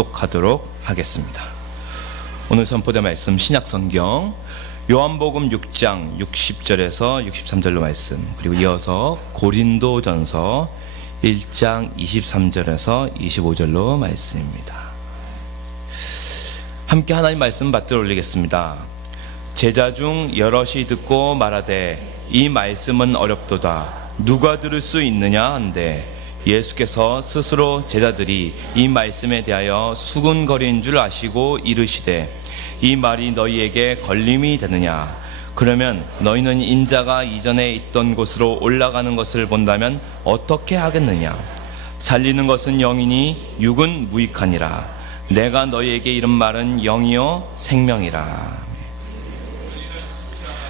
합독하도록 하겠습니다. 오늘 선포된 말씀 신약성경 요한복음 6장 60절에서 63절로 말씀, 그리고 이어서 고린도전서 1장 23절에서 25절로 말씀입니다. 함께 하나님 말씀 받들어 올리겠습니다. 제자 중 여럿이 듣고 말하되 이 말씀은 어렵도다 누가 들을 수 있느냐 한데 예수께서 스스로 제자들이 이 말씀에 대하여 수군거린 줄 아시고 이르시되 이 말이 너희에게 걸림이 되느냐? 그러면 너희는 인자가 이전에 있던 곳으로 올라가는 것을 본다면 어떻게 하겠느냐? 살리는 것은 영이니 육은 무익하니라. 내가 너희에게 이른 말은 영이요 생명이라.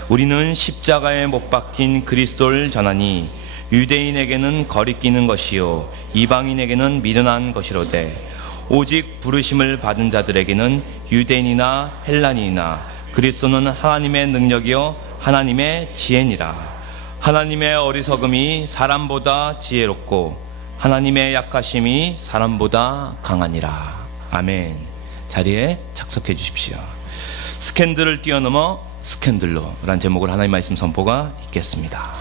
우리는 십자가에 못 박힌 그리스도를 전하니 유대인에게는 거리끼는 것이요 이방인에게는 미련한 것이로되 오직 부르심을 받은 자들에게는 유대인이나 헬라인이나 그리스도는 하나님의 능력이요 하나님의 지혜니라. 하나님의 어리석음이 사람보다 지혜롭고 하나님의 약하심이 사람보다 강하니라. 아멘. 자리에 착석해 주십시오. 스캔들을 뛰어넘어 스캔들로 라는 제목으로 하나님 말씀 선포가 있겠습니다.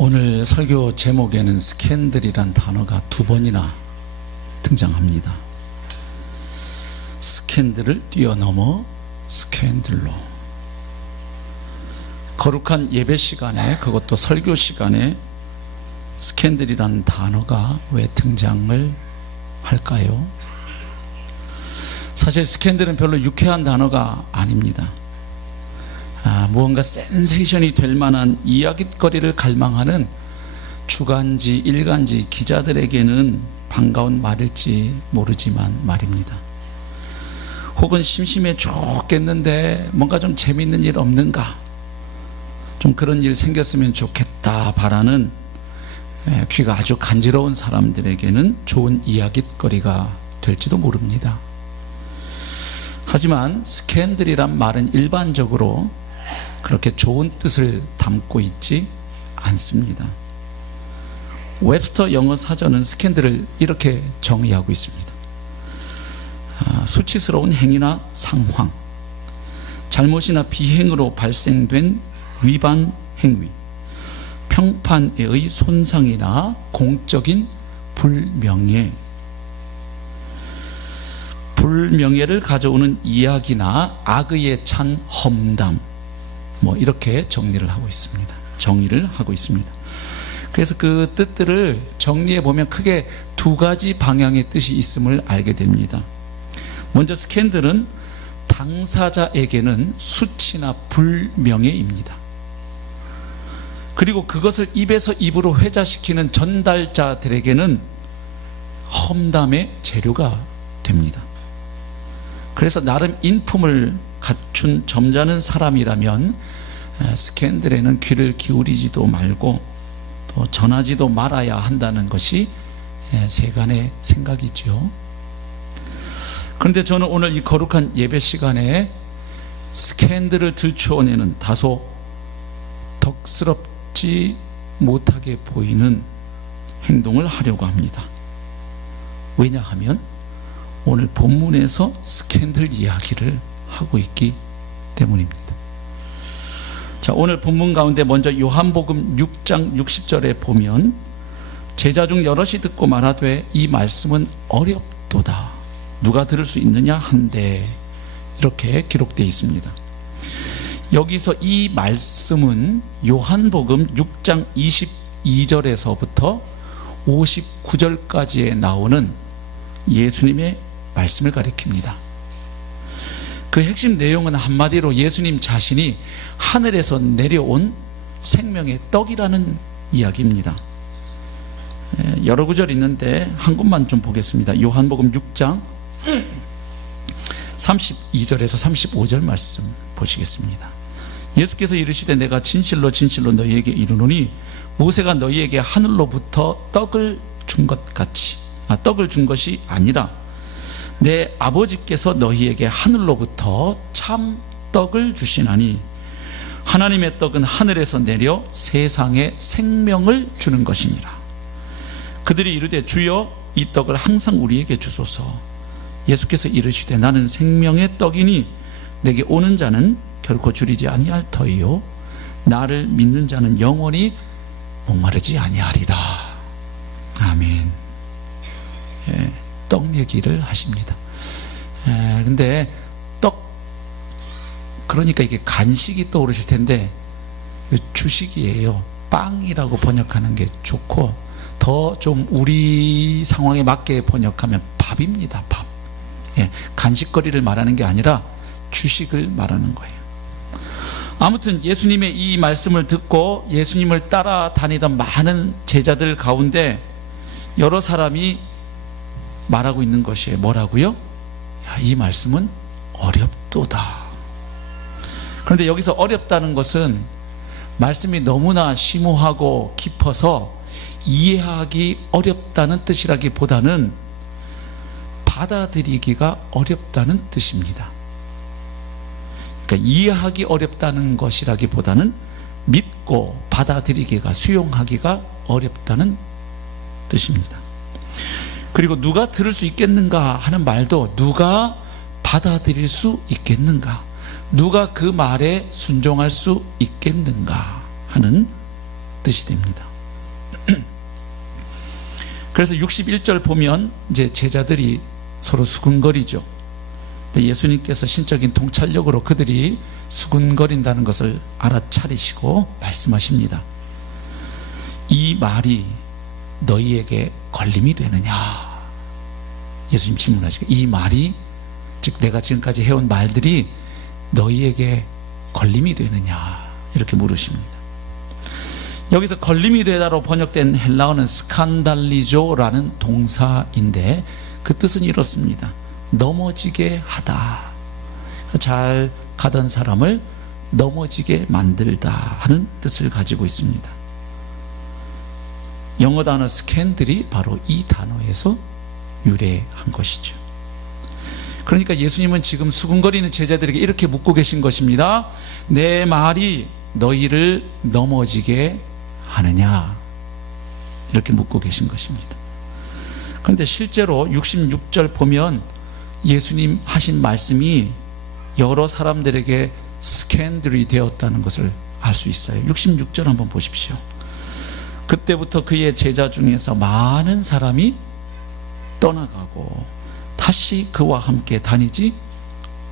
오늘 설교 제목에는 스캔들이란 단어가 2번이나 등장합니다. 스캔들을 뛰어넘어 스캔들로. 거룩한 예배 시간에, 그것도 설교 시간에 스캔들이라는 단어가 왜 등장을 할까요? 사실 스캔들은 별로 유쾌한 단어가 아닙니다. 무언가 센세이션이 될 만한 이야깃거리를 갈망하는 주간지, 일간지 기자들에게는 반가운 말일지 모르지만 말입니다. 혹은 심심해 죽겠는데 뭔가 좀 재밌는 일 없는가, 좀 그런 일 생겼으면 좋겠다 바라는 귀가 아주 간지러운 사람들에게는 좋은 이야깃거리가 될지도 모릅니다. 하지만 스캔들이란 말은 일반적으로 그렇게 좋은 뜻을 담고 있지 않습니다. 웹스터 영어 사전은 스캔들을 이렇게 정의하고 있습니다. 수치스러운 행위나 상황, 잘못이나 비행으로 발생된 위반 행위, 평판의 손상이나 공적인 불명예를 가져오는 이야기나 악의에 찬 험담, 이렇게 정리를 하고 있습니다. 그래서 그 뜻들을 정리해 보면 크게 2가지 방향의 뜻이 있음을 알게 됩니다. 먼저 스캔들은 당사자에게는 수치나 불명예입니다. 그리고 그것을 입에서 입으로 회자시키는 전달자들에게는 험담의 재료가 됩니다. 그래서 나름 인품을 갖춘 점잖은 사람이라면 스캔들에는 귀를 기울이지도 말고 또 전하지도 말아야 한다는 것이 세간의 생각이죠. 그런데 저는 오늘 이 거룩한 예배 시간에 스캔들을 들추어내는 다소 덕스럽지 못하게 보이는 행동을 하려고 합니다. 왜냐하면 오늘 본문에서 스캔들 이야기를 하고 있기 때문입니다. 자, 오늘 본문 가운데 먼저 요한복음 6장 60절에 보면 제자 중 여럿이 듣고 말하되 이 말씀은 어렵도다 누가 들을 수 있느냐 한데, 이렇게 기록되어 있습니다. 여기서 이 말씀은 요한복음 6장 22절에서부터 59절까지에 나오는 예수님의 말씀을 가리킵니다. 그 핵심 내용은 한마디로 예수님 자신이 하늘에서 내려온 생명의 떡이라는 이야기입니다. 여러 구절 있는데 한 곳만 좀 보겠습니다. 요한복음 6장 32절에서 35절 말씀 보시겠습니다. 예수께서 이르시되 내가 진실로 진실로 너희에게 이르노니 모세가 너희에게 하늘로부터 떡을 준 것 같이, 떡을 준 것이 아니라 내 아버지께서 너희에게 하늘로부터 참 떡을 주시나니 하나님의 떡은 하늘에서 내려 세상에 생명을 주는 것이니라. 그들이 이르되 주여 이 떡을 항상 우리에게 주소서. 예수께서 이르시되 나는 생명의 떡이니 내게 오는 자는 결코 줄이지 아니할 터이요 나를 믿는 자는 영원히 목마르지 아니하리라. 아멘. 예, 떡 얘기를 하십니다. 근데 떡, 그러니까 이게 간식이 떠오르실 텐데 주식이에요. 빵이라고 번역하는 게 좋고, 더 좀 우리 상황에 맞게 번역하면 밥입니다. 밥. 예, 간식거리를 말하는 게 아니라 주식을 말하는 거예요. 아무튼 예수님의 이 말씀을 듣고 예수님을 따라다니던 많은 제자들 가운데 여러 사람이 말하고 있는 것이에요. 뭐라고요? 야, 이 말씀은 어렵도다. 그런데 여기서 어렵다는 것은 말씀이 너무나 심오하고 깊어서 이해하기 어렵다는 뜻이라기보다는 받아들이기가 어렵다는 뜻입니다. 그러니까 이해하기 어렵다는 것이라기보다는 믿고 받아들이기가, 수용하기가 어렵다는 뜻입니다. 그리고 누가 들을 수 있겠는가 하는 말도 누가 받아들일 수 있겠는가, 누가 그 말에 순종할 수 있겠는가 하는 뜻이 됩니다. 그래서 61절 보면 이제 제자들이 서로 수근거리죠. 예수님께서 신적인 통찰력으로 그들이 수근거린다는 것을 알아차리시고 말씀하십니다. 이 말이 너희에게 걸림이 되느냐? 예수님 질문하시고, 이 말이, 즉 내가 지금까지 해온 말들이 너희에게 걸림이 되느냐? 이렇게 물으십니다. 여기서 걸림이 되다로 번역된 헬라어는 스칸달리조라는 동사인데 그 뜻은 이렇습니다. 넘어지게 하다. 잘 가던 사람을 넘어지게 만들다 하는 뜻을 가지고 있습니다. 영어 단어 스캔들이 바로 이 단어에서 유래한 것이죠. 그러니까 예수님은 지금 수군거리는 제자들에게 이렇게 묻고 계신 것입니다. 내 말이 너희를 넘어지게 하느냐? 이렇게 묻고 계신 것입니다. 그런데 실제로 66절 보면 예수님 하신 말씀이 여러 사람들에게 스캔들이 되었다는 것을 알 수 있어요. 66절 한번 보십시오. 그때부터 그의 제자 중에서 많은 사람이 떠나가고 다시 그와 함께 다니지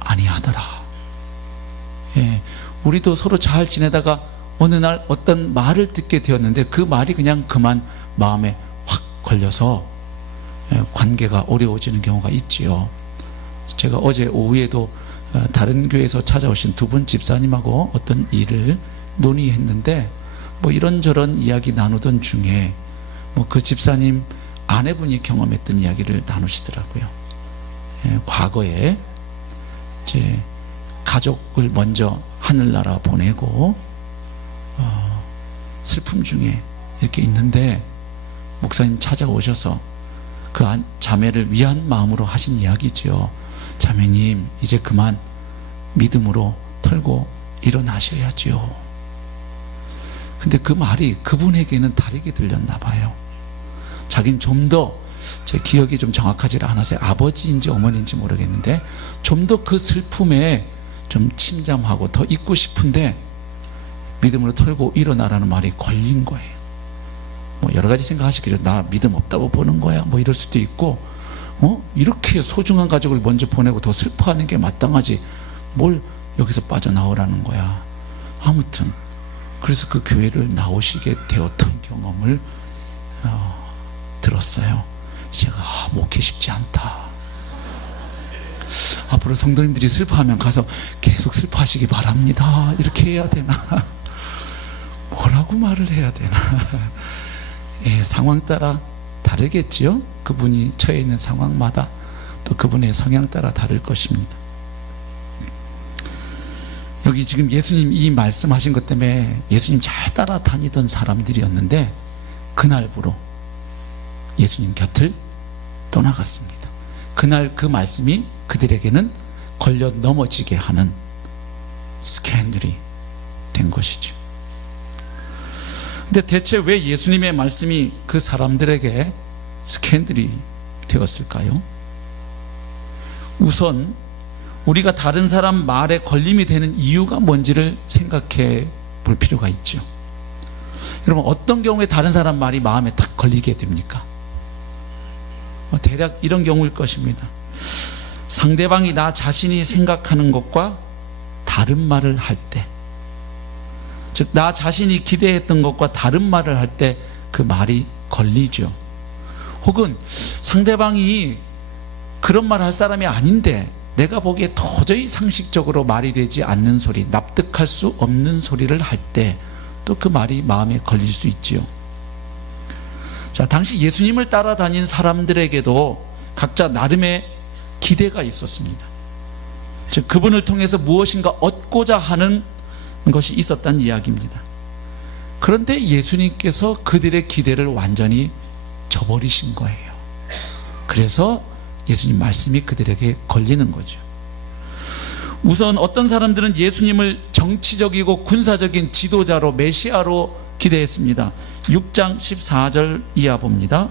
아니하더라. 예, 우리도 서로 잘 지내다가 어느 날 어떤 말을 듣게 되었는데 그 말이 그냥 그만 마음에 확 걸려서 관계가 어려워지는 경우가 있지요. 제가 어제 오후에도 다른 교회에서 찾아오신 두 분 집사님하고 어떤 일을 논의했는데 뭐 이런저런 이야기 나누던 중에 뭐 그 집사님 아내분이 경험했던 이야기를 나누시더라고요. 과거에 이제 가족을 먼저 하늘나라 보내고 슬픔 중에 이렇게 있는데 목사님 찾아오셔서 그 자매를 위한 마음으로 하신 이야기죠. 자매님, 이제 그만 믿음으로 털고 일어나셔야지요. 근데 그 말이 그분에게는 다르게 들렸나 봐요. 자긴 좀 더, 제 기억이 좀 정확하지 않아서 아버지인지 어머니인지 모르겠는데 좀 더 그 슬픔에 좀 침잠하고 더 있고 싶은데 믿음으로 털고 일어나라는 말이 걸린 거예요. 뭐 여러 가지 생각하시겠죠. 나 믿음 없다고 보는 거야, 뭐 이럴 수도 있고, 이렇게 소중한 가족을 먼저 보내고 더 슬퍼하는 게 마땅하지 뭘 여기서 빠져나오라는 거야. 아무튼 그래서 그 교회를 나오시게 되었던 경험을 들었어요. 제가 목회 쉽지 않다. 앞으로 성도님들이 슬퍼하면 가서 계속 슬퍼하시기 바랍니다. 이렇게 해야 되나? 뭐라고 말을 해야 되나? 예, 상황 따라 다르겠지요. 그분이 처해 있는 상황마다 또 그분의 성향 따라 다를 것입니다. 여기 지금 예수님 이 말씀하신 것 때문에 예수님 잘 따라다니던 사람들이었는데 그날부로 예수님 곁을 떠나갔습니다. 그날 그 말씀이 그들에게는 걸려 넘어지게 하는 스캔들이 된 것이죠. 근데 대체 왜 예수님의 말씀이 그 사람들에게 스캔들이 되었을까요? 우선 우리가 다른 사람 말에 걸림이 되는 이유가 뭔지를 생각해 볼 필요가 있죠. 여러분, 어떤 경우에 다른 사람 말이 마음에 탁 걸리게 됩니까? 대략 이런 경우일 것입니다. 상대방이 나 자신이 생각하는 것과 다른 말을 할 때, 즉 나 자신이 기대했던 것과 다른 말을 할 때 그 말이 걸리죠. 혹은 상대방이 그런 말 할 사람이 아닌데 내가 보기에 도저히 상식적으로 말이 되지 않는 소리, 납득할 수 없는 소리를 할 때 또 그 말이 마음에 걸릴 수 있지요. 자, 당시 예수님을 따라다닌 사람들에게도 각자 나름의 기대가 있었습니다. 즉 그분을 통해서 무엇인가 얻고자 하는 것이 있었다는 이야기입니다. 그런데 예수님께서 그들의 기대를 완전히 저버리신 거예요. 그래서 예수님 말씀이 그들에게 걸리는 거죠. 우선 어떤 사람들은 예수님을 정치적이고 군사적인 지도자로, 메시아로 기대했습니다. 6장 14절 이하 봅니다.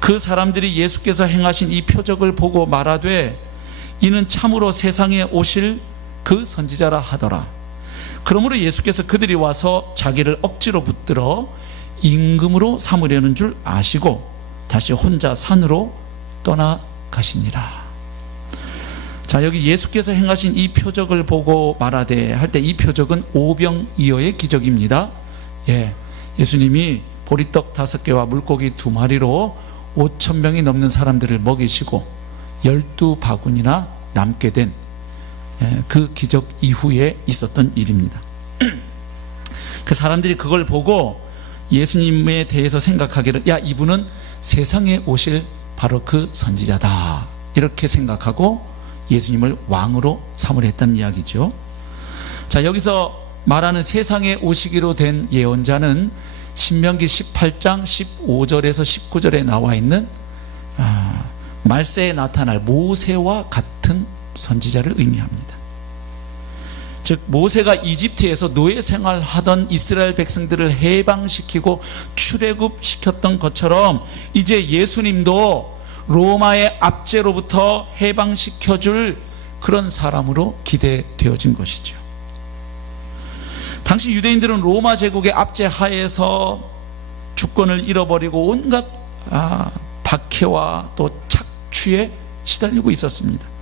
그 사람들이 예수께서 행하신 이 표적을 보고 말하되 이는 참으로 세상에 오실 그 선지자라 하더라. 그러므로 예수께서 그들이 와서 자기를 억지로 붙들어 임금으로 삼으려는 줄 아시고 다시 혼자 산으로 떠나가시니라. 자, 여기 예수께서 행하신 이 표적을 보고 말하되 할 때 이 표적은 오병이어의 기적입니다. 예수님이 보리떡 5개와 물고기 2마리로 5,000명이 넘는 사람들을 먹이시고 12바구니나 남게 된 그 기적 이후에 있었던 일입니다. 그 사람들이 그걸 보고 예수님에 대해서 생각하기를, 야, 이분은 세상에 오실 바로 그 선지자다, 이렇게 생각하고 예수님을 왕으로 삼으려 했다는 이야기죠. 자, 여기서 말하는 세상에 오시기로 된 예언자는 신명기 18장 15절에서 19절에 나와 있는 말세에 나타날 모세와 같은 선지자를 의미합니다. 즉 모세가 이집트에서 노예 생활하던 이스라엘 백성들을 해방시키고 출애굽시켰던 것처럼 이제 예수님도 로마의 압제로부터 해방시켜줄 그런 사람으로 기대되어진 것이죠. 당시 유대인들은 로마 제국의 압제 하에서 주권을 잃어버리고 온갖 박해와 또 착취에 시달리고 있었습니다.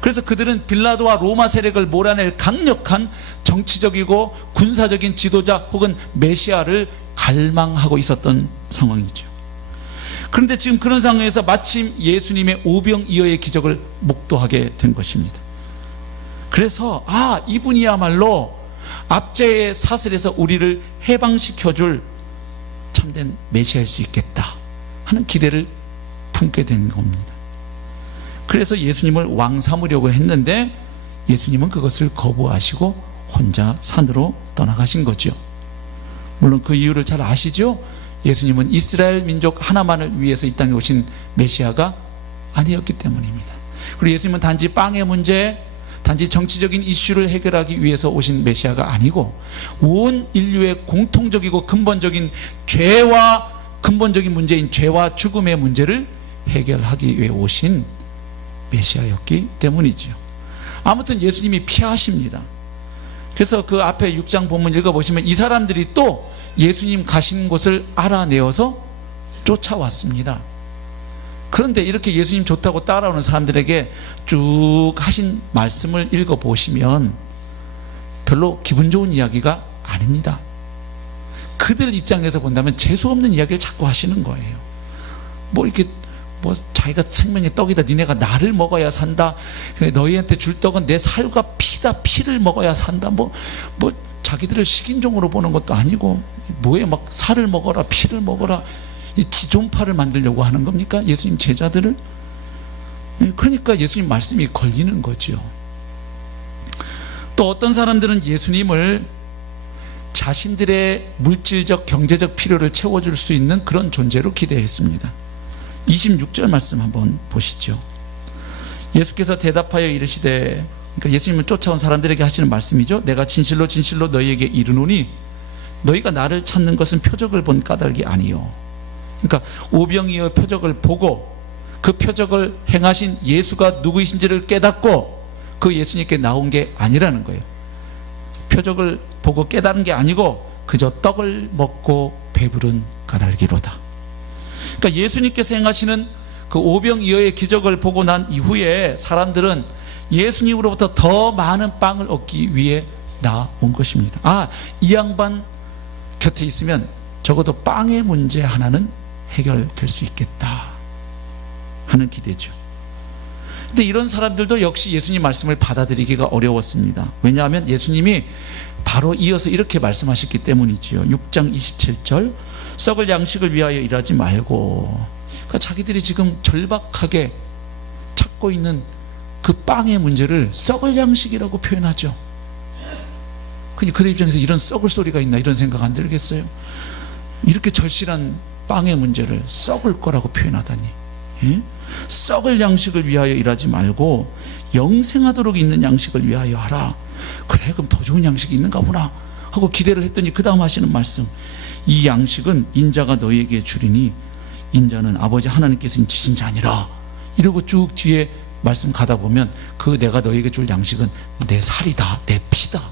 그래서 그들은 빌라도와 로마 세력을 몰아낼 강력한 정치적이고 군사적인 지도자 혹은 메시아를 갈망하고 있었던 상황이죠. 그런데 지금 그런 상황에서 마침 예수님의 오병이어의 기적을 목도하게 된 것입니다. 그래서 이분이야말로 압제의 사슬에서 우리를 해방시켜줄 참된 메시아일 수 있겠다 하는 기대를 품게 된 겁니다. 그래서 예수님을 왕 삼으려고 했는데 예수님은 그것을 거부하시고 혼자 산으로 떠나가신 거죠. 물론 그 이유를 잘 아시죠? 예수님은 이스라엘 민족 하나만을 위해서 이 땅에 오신 메시아가 아니었기 때문입니다. 그리고 예수님은 단지 빵의 문제, 단지 정치적인 이슈를 해결하기 위해서 오신 메시아가 아니고 온 인류의 공통적이고 근본적인 죄와 근본적인 문제인 죄와 죽음의 문제를 해결하기 위해 오신 메시아였기 때문이죠. 아무튼 예수님이 피하십니다. 그래서 그 앞에 6장 본문 읽어보시면 이 사람들이 또 예수님 가신 곳을 알아내어서 쫓아왔습니다. 그런데 이렇게 예수님 좋다고 따라오는 사람들에게 쭉 하신 말씀을 읽어보시면 별로 기분 좋은 이야기가 아닙니다. 그들 입장에서 본다면 재수없는 이야기를 자꾸 하시는 거예요. 자기가 생명의 떡이다, 니네가 나를 먹어야 산다, 너희한테 줄 떡은 내 살과 피다, 피를 먹어야 산다, 자기들을 식인종으로 보는 것도 아니고 뭐에 막 살을 먹어라, 피를 먹어라, 이 지존파를 만들려고 하는 겁니까? 예수님 제자들을? 그러니까 예수님 말씀이 걸리는 거죠. 또 어떤 사람들은 예수님을 자신들의 물질적 경제적 필요를 채워줄 수 있는 그런 존재로 기대했습니다. 26절 말씀 한번 보시죠. 예수께서 대답하여 이르시되, 그러니까 예수님을 쫓아온 사람들에게 하시는 말씀이죠. 내가 진실로 진실로 너희에게 이르노니 너희가 나를 찾는 것은 표적을 본 까닭이 아니요. 그러니까 오병이어의 표적을 보고 그 표적을 행하신 예수가 누구이신지를 깨닫고 그 예수님께 나온 게 아니라는 거예요. 표적을 보고 깨달은 게 아니고 그저 떡을 먹고 배부른 까닭이로다. 그러니까 예수님께서 행하시는 그 오병이어의 기적을 보고 난 이후에 사람들은 예수님으로부터 더 많은 빵을 얻기 위해 나온 것입니다. 아, 이 양반 곁에 있으면 적어도 빵의 문제 하나는 해결될 수 있겠다 하는 기대죠. 근데 이런 사람들도 역시 예수님 말씀을 받아들이기가 어려웠습니다. 왜냐하면 예수님이 바로 이어서 이렇게 말씀하셨기 때문이지요. 6장 27절, 썩을 양식을 위하여 일하지 말고. 그러니까 자기들이 지금 절박하게 찾고 있는 그 빵의 문제를 썩을 양식이라고 표현하죠. 그들 입장에서 이런 썩을 소리가 있나 이런 생각 안 들겠어요? 이렇게 절실한 빵의 문제를 썩을 거라고 표현하다니. 예? 썩을 양식을 위하여 일하지 말고 영생하도록 있는 양식을 위하여 하라. 그래, 그럼 더 좋은 양식이 있는가 보나 하고 기대를 했더니 그 다음 하시는 말씀, 이 양식은 인자가 너희에게 주리니 인자는 아버지 하나님께서 지신 자니라. 이러고 쭉 뒤에 말씀 가다 보면 그 내가 너희에게 줄 양식은 내 살이다, 내 피다.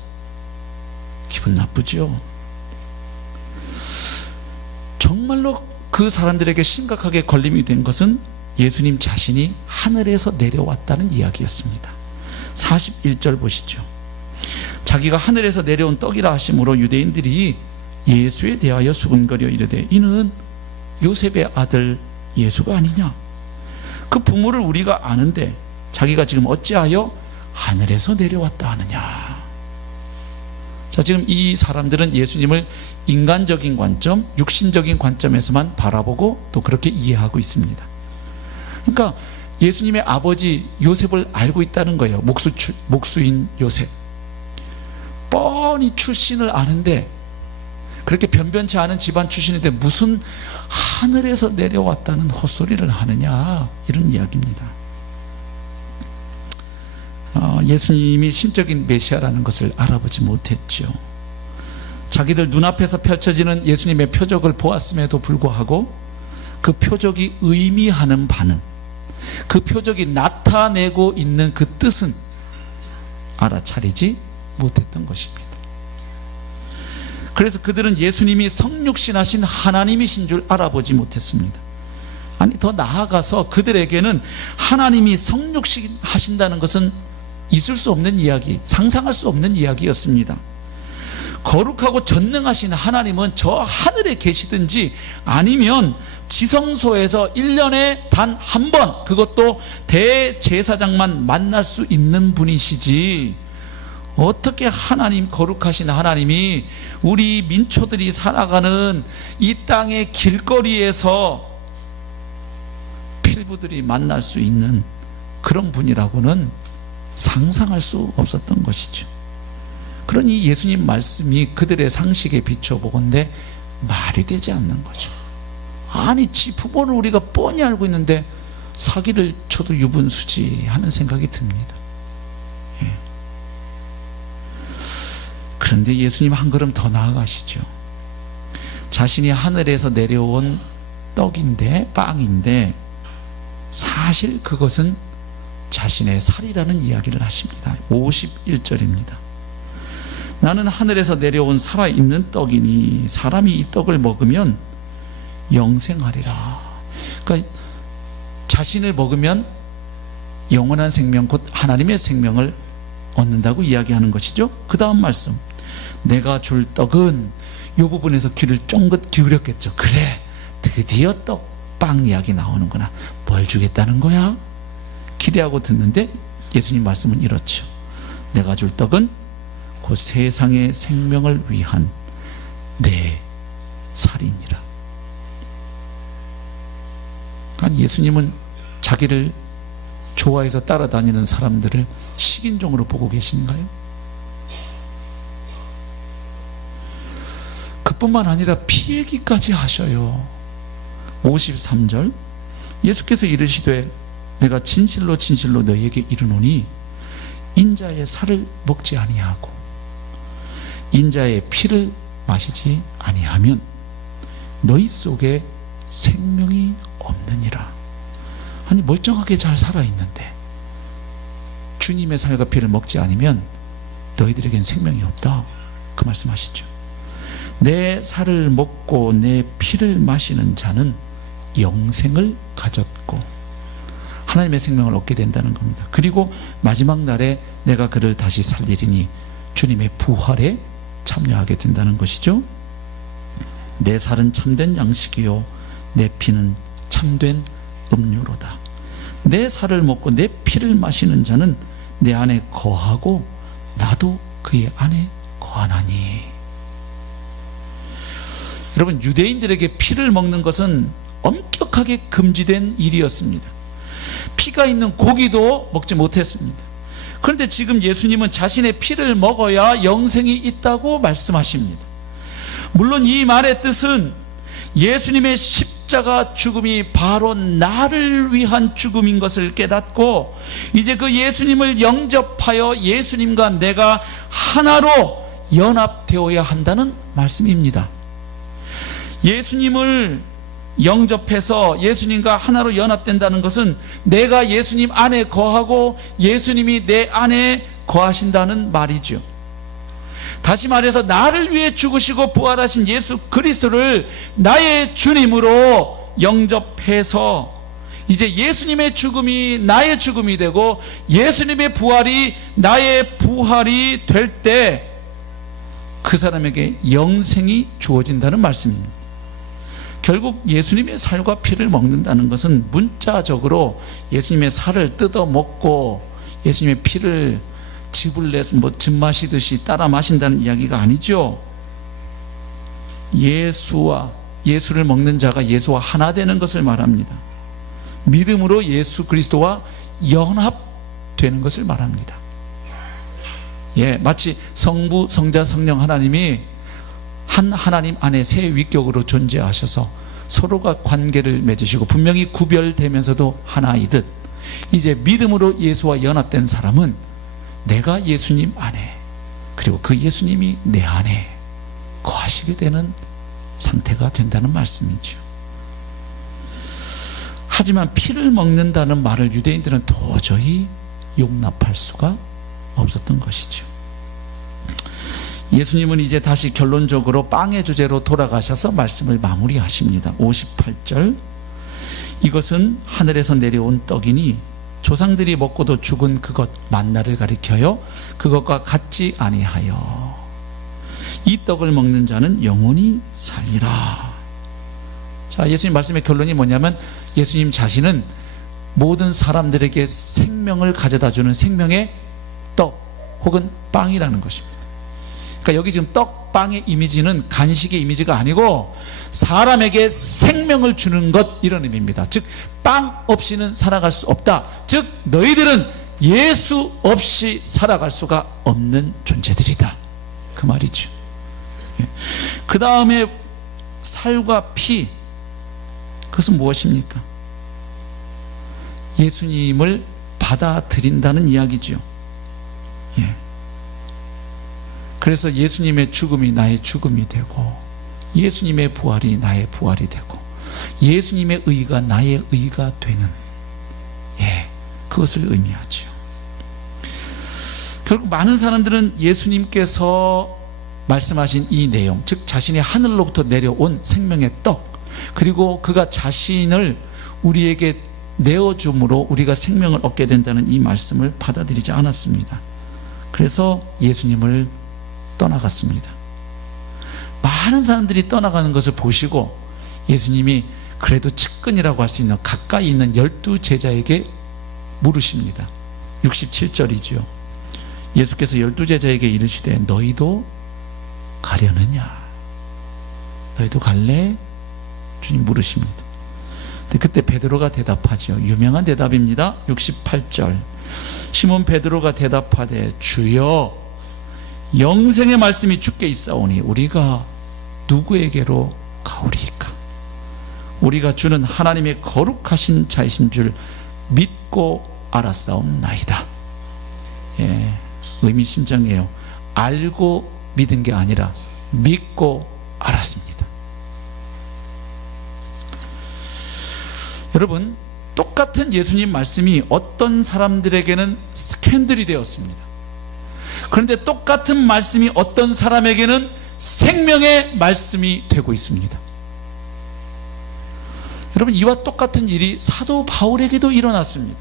기분 나쁘죠? 정말로 그 사람들에게 심각하게 걸림이 된 것은 예수님 자신이 하늘에서 내려왔다는 이야기였습니다. 41절 보시죠. 자기가 하늘에서 내려온 떡이라 하심으로 유대인들이 예수에 대하여 수군거려 이르되 이는 요셉의 아들 예수가 아니냐. 그 부모를 우리가 아는데 자기가 지금 어찌하여 하늘에서 내려왔다 하느냐. 자, 지금 이 사람들은 예수님을 인간적인 관점, 육신적인 관점에서만 바라보고 또 그렇게 이해하고 있습니다. 그러니까 예수님의 아버지 요셉을 알고 있다는 거예요. 목수인 요셉. 뻔히 출신을 아는데, 그렇게 변변치 않은 집안 출신인데 무슨 하늘에서 내려왔다는 헛소리를 하느냐, 이런 이야기입니다. 예수님이 신적인 메시아라는 것을 알아보지 못했죠. 자기들 눈앞에서 펼쳐지는 예수님의 표적을 보았음에도 불구하고 그 표적이 의미하는 바는, 그 표적이 나타내고 있는 그 뜻은 알아차리지 못했던 것입니다. 그래서 그들은 예수님이 성육신하신 하나님이신 줄 알아보지 못했습니다. 아니, 더 나아가서 그들에게는 하나님이 성육신하신다는 것은 있을 수 없는 이야기, 상상할 수 없는 이야기였습니다. 거룩하고 전능하신 하나님은 저 하늘에 계시든지 아니면 지성소에서 1년에 단 한 번, 그것도 대제사장만 만날 수 있는 분이시지, 어떻게 하나님, 거룩하신 하나님이 우리 민초들이 살아가는 이 땅의 길거리에서 필부들이 만날 수 있는 그런 분이라고는 상상할 수 없었던 것이죠. 그러니 예수님 말씀이 그들의 상식에 비춰보건대 말이 되지 않는 거죠. 아니, 지 부모를 우리가 뻔히 알고 있는데 사기를 쳐도 유분수지 하는 생각이 듭니다. 예. 그런데 예수님 한 걸음 더 나아가시죠. 자신이 하늘에서 내려온 떡인데, 빵인데 사실 그것은 자신의 살이라는 이야기를 하십니다. 51절입니다. 나는 하늘에서 내려온 살아있는 떡이니 사람이 이 떡을 먹으면 영생하리라. 그러니까 자신을 먹으면 영원한 생명, 곧 하나님의 생명을 얻는다고 이야기하는 것이죠. 그 다음 말씀, 내가 줄 떡은, 이 부분에서 귀를 쫑긋 기울였겠죠. 그래, 드디어 떡빵 이야기 나오는구나. 뭘 주겠다는 거야? 기대하고 듣는데 예수님 말씀은 이렇죠. 내가 줄 떡은 곧 세상의 생명을 위한 내 살이니라. 아니, 예수님은 자기를 좋아해서 따라다니는 사람들을 식인종으로 보고 계신가요? 그뿐만 아니라 피 얘기까지 하셔요. 53절, 예수께서 이르시되 내가 진실로 진실로 너희에게 이르노니 인자의 살을 먹지 아니하고 인자의 피를 마시지 아니하면 너희 속에 생명이 없느니라. 아니 멀쩡하게 잘 살아있는데 주님의 살과 피를 먹지 않으면 너희들에겐 생명이 없다, 그 말씀하시죠. 내 살을 먹고 내 피를 마시는 자는 영생을 가졌고 하나님의 생명을 얻게 된다는 겁니다. 그리고 마지막 날에 내가 그를 다시 살리리니 주님의 부활에 참여하게 된다는 것이죠. 내 살은 참된 양식이요 내 피는 참된 음료로다. 내 살을 먹고 내 피를 마시는 자는 내 안에 거하고 나도 그의 안에 거하나니. 여러분, 유대인들에게 피를 먹는 것은 엄격하게 금지된 일이었습니다. 피가 있는 고기도 먹지 못했습니다. 그런데 지금 예수님은 자신의 피를 먹어야 영생이 있다고 말씀하십니다. 물론 이 말의 뜻은 예수님의 십자가 죽음이 바로 나를 위한 죽음인 것을 깨닫고 이제 그 예수님을 영접하여 예수님과 내가 하나로 연합되어야 한다는 말씀입니다. 예수님을 영접해서 예수님과 하나로 연합된다는 것은 내가 예수님 안에 거하고 예수님이 내 안에 거하신다는 말이죠. 다시 말해서 나를 위해 죽으시고 부활하신 예수 그리스도를 나의 주님으로 영접해서 이제 예수님의 죽음이 나의 죽음이 되고 예수님의 부활이 나의 부활이 될 때 그 사람에게 영생이 주어진다는 말씀입니다. 결국 예수님의 살과 피를 먹는다는 것은 문자적으로 예수님의 살을 뜯어 먹고 예수님의 피를 즙을 내서 즙 마시듯이 따라 마신다는 이야기가 아니죠. 예수를 먹는 자가 예수와 하나 되는 것을 말합니다. 믿음으로 예수 그리스도와 연합되는 것을 말합니다. 마치 성부, 성자, 성령 하나님이 한 하나님 안에 세 위격으로 존재하셔서 서로가 관계를 맺으시고 분명히 구별되면서도 하나이듯 이제 믿음으로 예수와 연합된 사람은 내가 예수님 안에 그리고 그 예수님이 내 안에 거하시게 되는 상태가 된다는 말씀이죠. 하지만 피를 먹는다는 말을 유대인들은 도저히 용납할 수가 없었던 것이죠. 예수님은 이제 다시 결론적으로 빵의 주제로 돌아가셔서 말씀을 마무리하십니다. 58절, 이것은 하늘에서 내려온 떡이니 조상들이 먹고도 죽은 그것 만나를 가리켜요 그것과 같지 아니하여 이 떡을 먹는 자는 영원히 살리라. 자, 예수님 말씀의 결론이 뭐냐면 예수님 자신은 모든 사람들에게 생명을 가져다주는 생명의 떡 혹은 빵이라는 것입니다. 그러니까 여기 지금 떡, 빵의 이미지는 간식의 이미지가 아니고 사람에게 생명을 주는 것, 이런 의미입니다. 즉 빵 없이는 살아갈 수 없다. 즉 너희들은 예수 없이 살아갈 수가 없는 존재들이다, 그 말이죠. 그 다음에 살과 피, 그것은 무엇입니까? 예수님을 받아들인다는 이야기죠. 그래서 예수님의 죽음이 나의 죽음이 되고 예수님의 부활이 나의 부활이 되고 예수님의 의가 나의 의가 되는, 그것을 의미하죠. 결국 많은 사람들은 예수님께서 말씀하신 이 내용, 즉 자신의 하늘로부터 내려온 생명의 떡, 그리고 그가 자신을 우리에게 내어줌으로 우리가 생명을 얻게 된다는 이 말씀을 받아들이지 않았습니다. 그래서 예수님을 떠나갔습니다. 많은 사람들이 떠나가는 것을 보시고 예수님이 그래도 측근이라고 할 수 있는 가까이 있는 12제자에게 물으십니다. 67절이죠. 예수께서 12제자에게 이르시되 너희도 가려느냐? 너희도 갈래? 주님 물으십니다. 근데 그때 베드로가 대답하죠. 유명한 대답입니다. 68절, 시몬 베드로가 대답하되 주여 영생의 말씀이 주께 있사오니 우리가 누구에게로 가오리이까? 우리가 주는 하나님의 거룩하신 자이신 줄 믿고 알았사옵나이다. 예, 의미심장해요. 알고 믿은 게 아니라 믿고 알았습니다. 여러분, 똑같은 예수님 말씀이 어떤 사람들에게는 스캔들이 되었습니다. 그런데 똑같은 말씀이 어떤 사람에게는 생명의 말씀이 되고 있습니다. 여러분, 이와 똑같은 일이 사도 바울에게도 일어났습니다.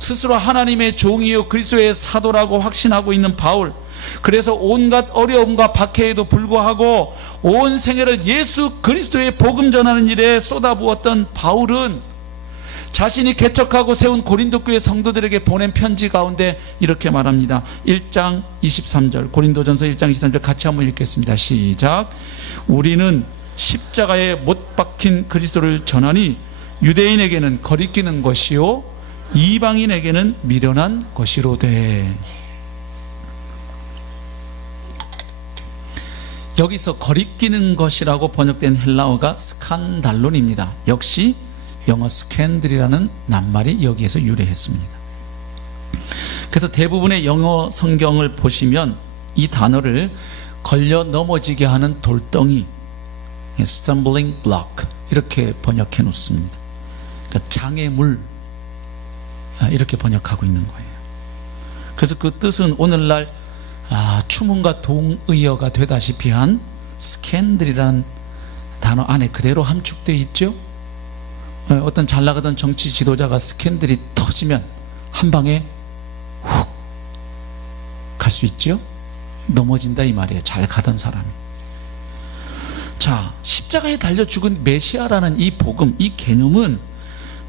스스로 하나님의 종이요 그리스도의 사도라고 확신하고 있는 바울, 그래서 온갖 어려움과 박해에도 불구하고 온 생애를 예수 그리스도의 복음 전하는 일에 쏟아부었던 바울은 자신이 개척하고 세운 고린도 교회 성도들에게 보낸 편지 가운데 이렇게 말합니다. 1장 23절, 고린도전서 1장 23절 같이 한번 읽겠습니다. 시작. 우리는 십자가에 못 박힌 그리스도를 전하니 유대인에게는 거리끼는 것이요 이방인에게는 미련한 것이로되. 여기서 거리끼는 것이라고 번역된 헬라어가 스칸달론입니다. 역시 영어 스캔들이라는 낱말이 여기에서 유래했습니다. 그래서 대부분의 영어 성경을 보시면 이 단어를 걸려 넘어지게 하는 돌덩이, stumbling block 이렇게 번역해 놓습니다. 그러니까 장애물 이렇게 번역하고 있는 거예요. 그래서 그 뜻은 오늘날 추문과 동의어가 되다시피 한 스캔들이라는 단어 안에 그대로 함축되어 있죠. 어떤 잘 나가던 정치 지도자가 스캔들이 터지면 한 방에 훅 갈 수 있죠. 넘어진다 이 말이에요. 잘 가던 사람이. 자, 십자가에 달려 죽은 메시아라는 이 복음, 이 개념은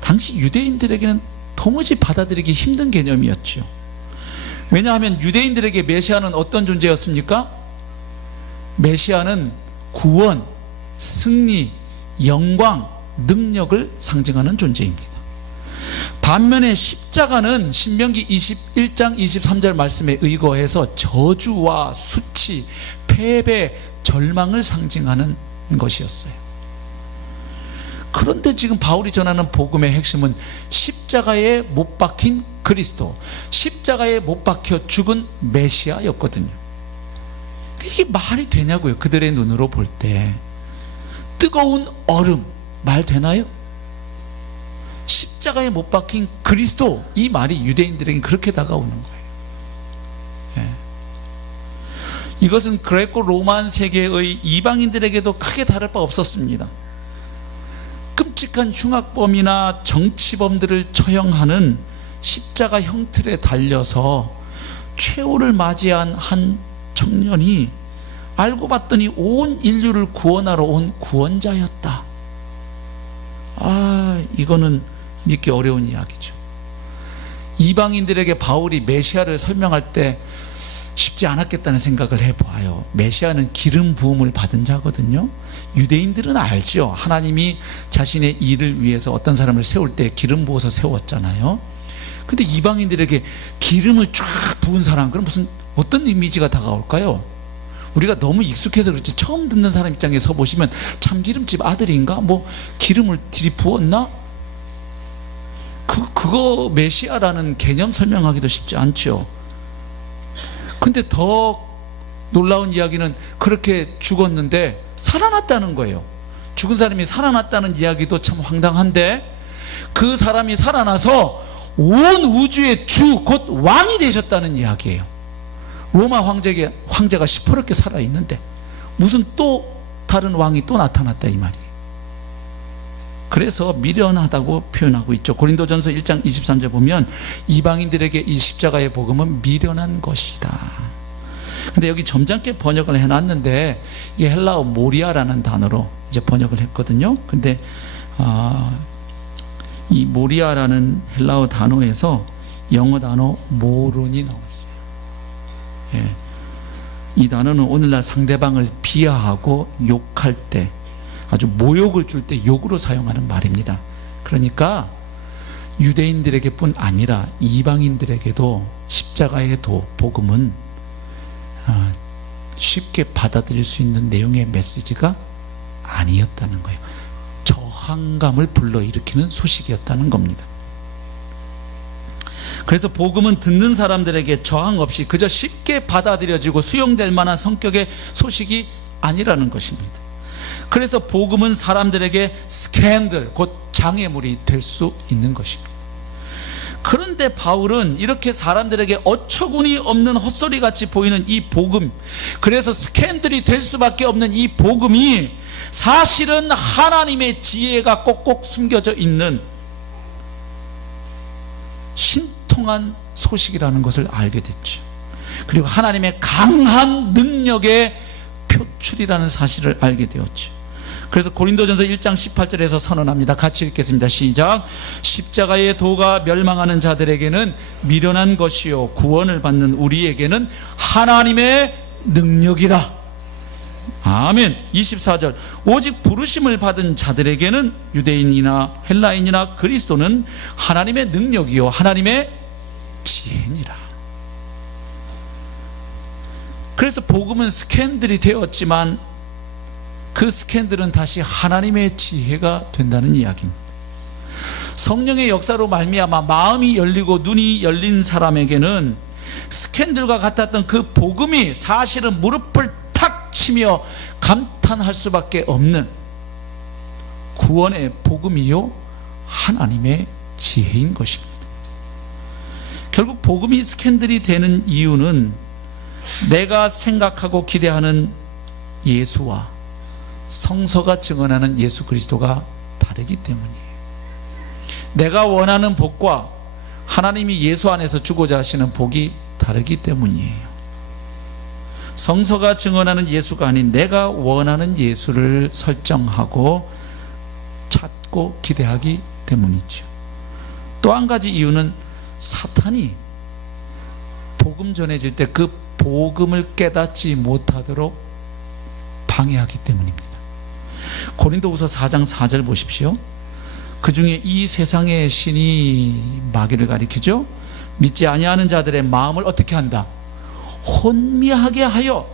당시 유대인들에게는 도무지 받아들이기 힘든 개념이었죠. 왜냐하면 유대인들에게 메시아는 어떤 존재였습니까? 메시아는 구원, 승리, 영광, 능력을 상징하는 존재입니다. 반면에 십자가는 신명기 21장 23절 말씀에 의거해서 저주와 수치, 패배, 절망을 상징하는 것이었어요. 그런데 지금 바울이 전하는 복음의 핵심은 십자가에 못 박힌 그리스도, 십자가에 못 박혀 죽은 메시아였거든요. 이게 말이 되냐고요. 그들의 눈으로 볼 때 뜨거운 얼음 말 되나요? 십자가에 못 박힌 그리스도, 이 말이 유대인들에게 그렇게 다가오는 거예요. 예. 이것은 그레코 로만 세계의 이방인들에게도 크게 다를 바 없었습니다. 끔찍한 흉악범이나 정치범들을 처형하는 십자가 형틀에 달려서 최후를 맞이한 한 청년이 알고 봤더니 온 인류를 구원하러 온 구원자였다. 이거는 믿기 어려운 이야기죠. 이방인들에게 바울이 메시아를 설명할 때 쉽지 않았겠다는 생각을 해봐요. 메시아는 기름 부음을 받은 자거든요. 유대인들은 알죠. 하나님이 자신의 일을 위해서 어떤 사람을 세울 때 기름 부어서 세웠잖아요. 근데 이방인들에게 기름을 쫙 부은 사람, 그럼 어떤 이미지가 다가올까요? 우리가 너무 익숙해서 그렇지 처음 듣는 사람 입장에서 보시면 참기름집 아들인가? 기름을 들이부었나? 그거 메시아라는 개념 설명하기도 쉽지 않죠. 근데 더 놀라운 이야기는 그렇게 죽었는데 살아났다는 거예요. 죽은 사람이 살아났다는 이야기도 참 황당한데, 그 사람이 살아나서 온 우주의 주, 곧 왕이 되셨다는 이야기예요. 로마 황제가 시퍼렇게 살아있는데 무슨 또 다른 왕이 또 나타났다 이 말이에요. 그래서 미련하다고 표현하고 있죠. 고린도전서 1장 23절 보면 이방인들에게 이 십자가의 복음은 미련한 것이다. 근데 여기 점잖게 번역을 해놨는데 이게 헬라어 모리아라는 단어로 이제 번역을 했거든요. 근데 이 모리아라는 헬라어 단어에서 영어 단어 모론이 나왔어요. 예. 이 단어는 오늘날 상대방을 비하하고 욕할 때, 아주 모욕을 줄 때 욕으로 사용하는 말입니다. 그러니까 유대인들에게 뿐 아니라 이방인들에게도 십자가의 복음은 쉽게 받아들일 수 있는 내용의 메시지가 아니었다는 거예요. 저 저항감을 불러일으키는 소식이었다는 겁니다. 그래서 복음은 듣는 사람들에게 저항 없이 그저 쉽게 받아들여지고 수용될 만한 성격의 소식이 아니라는 것입니다. 그래서 복음은 사람들에게 스캔들, 곧 장애물이 될 수 있는 것입니다. 그런데 바울은 이렇게 사람들에게 어처구니 없는 헛소리같이 보이는 이 복음, 그래서 스캔들이 될 수밖에 없는 이 복음이 사실은 하나님의 지혜가 꼭꼭 숨겨져 있는 신통한 소식이라는 것을 알게 됐죠. 그리고 하나님의 강한 능력의 표출이라는 사실을 알게 되었죠. 그래서 고린도전서 1장 18절에서 선언합니다. 같이 읽겠습니다. 시작. 십자가의 도가 멸망하는 자들에게는 미련한 것이요 구원을 받는 우리에게는 하나님의 능력이라. 아멘. 24절. 오직 부르심을 받은 자들에게는 유대인이나 헬라인이나 그리스도는 하나님의 능력이요 하나님의 지혜니라. 그래서 복음은 스캔들이 되었지만 그 스캔들은 다시 하나님의 지혜가 된다는 이야기입니다. 성령의 역사로 말미암아 마음이 열리고 눈이 열린 사람에게는 스캔들과 같았던 그 복음이 사실은 무릎을 탁 치며 감탄할 수밖에 없는 구원의 복음이요 하나님의 지혜인 것입니다. 결국 복음이 스캔들이 되는 이유는 내가 생각하고 기대하는 예수와 성서가 증언하는 예수 그리스도가 다르기 때문이에요. 내가 원하는 복과 하나님이 예수 안에서 주고자 하시는 복이 다르기 때문이에요. 성서가 증언하는 예수가 아닌 내가 원하는 예수를 설정하고 찾고 기대하기 때문이죠. 또 한 가지 이유는 사탄이 복음 전해질 때 그 복음을 깨닫지 못하도록 방해하기 때문입니다. 고린도후서 4장 4절 보십시오. 그 중에 이 세상의 신이 마귀를 가리키죠. 믿지 아니하는 자들의 마음을 어떻게 한다? 혼미하게 하여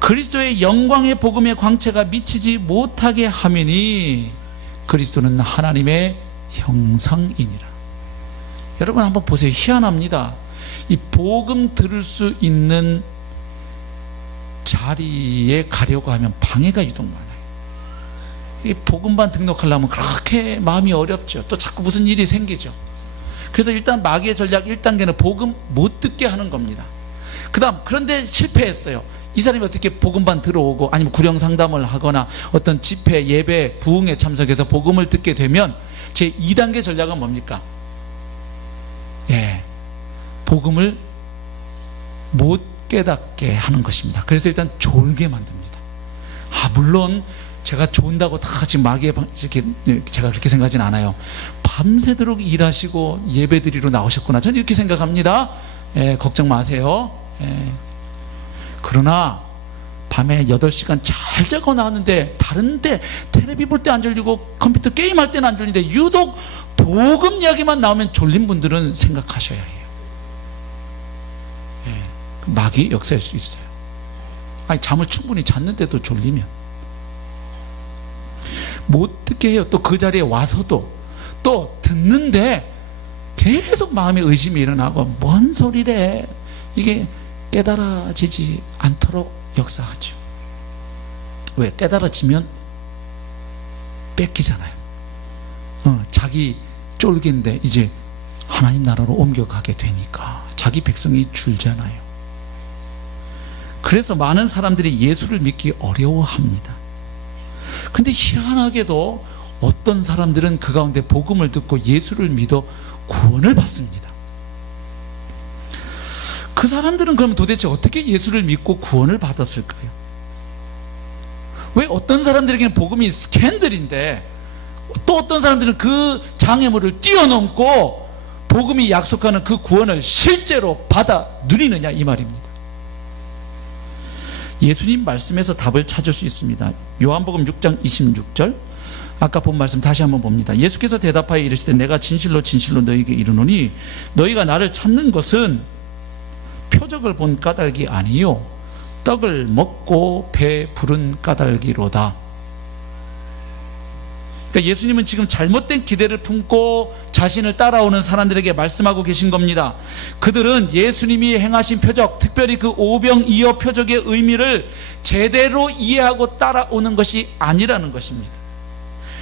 그리스도의 영광의 복음의 광채가 미치지 못하게 하매니 그리스도는 하나님의 형상이니라. 여러분 한번 보세요. 희한합니다. 이 복음 들을 수 있는 자리에 가려고 하면 방해가 유독 많아요. 이 복음반 등록하려면 그렇게 마음이 어렵죠. 또 자꾸 무슨 일이 생기죠. 그래서 일단 마귀의 전략 1단계는 복음 못 듣게 하는 겁니다. 그 다음 그런데 실패했어요. 이 사람이 어떻게 복음반 들어오고 아니면 구령 상담을 하거나 어떤 집회, 예배, 부흥에 참석해서 복음을 듣게 되면 제 2단계 전략은 뭡니까? 복음을 못 깨닫게 하는 것입니다. 그래서 일단 졸게 만듭니다. 물론 제가 존다고 다 지금 마귀의 이렇게 제가 그렇게 생각하진 않아요. 밤새도록 일하시고 예배드리러 나오셨구나. 저는 이렇게 생각합니다. 걱정 마세요. 그러나 밤에 8시간 잘 자고 나왔는데 다른데 텔레비 볼 때 안 졸리고 컴퓨터 게임할 때는 안 졸리는데 유독 복음 이야기만 나오면 졸린 분들은 생각하셔야 해요. 마귀 역사일 수 있어요. 잠을 충분히 잤는데도 졸리면 못 듣게 해요. 또 그 자리에 와서도 또 듣는데 계속 마음에 의심이 일어나고 뭔 소리래, 이게 깨달아지지 않도록 역사하죠. 왜? 깨달아지면 뺏기잖아요. 자기 쫄기인데 이제 하나님 나라로 옮겨가게 되니까 자기 백성이 줄잖아요. 그래서 많은 사람들이 예수를 믿기 어려워합니다. 근데 희한하게도 어떤 사람들은 그 가운데 복음을 듣고 예수를 믿어 구원을 받습니다. 그 사람들은 그러면 도대체 어떻게 예수를 믿고 구원을 받았을까요? 왜 어떤 사람들에게는 복음이 스캔들인데 또 어떤 사람들은 그 장애물을 뛰어넘고 복음이 약속하는 그 구원을 실제로 받아 누리느냐, 이 말입니다. 예수님 말씀에서 답을 찾을 수 있습니다. 요한복음 6장 26절, 아까 본 말씀 다시 한번 봅니다. 예수께서 대답하여 이르시되 내가 진실로 진실로 너희에게 이르노니 너희가 나를 찾는 것은 표적을 본 까닭이 아니요 떡을 먹고 배 부른 까닭이로다. 그러니까 예수님은 지금 잘못된 기대를 품고 자신을 따라오는 사람들에게 말씀하고 계신 겁니다. 그들은 예수님이 행하신 표적, 특별히 그 오병이어 표적의 의미를 제대로 이해하고 따라오는 것이 아니라는 것입니다.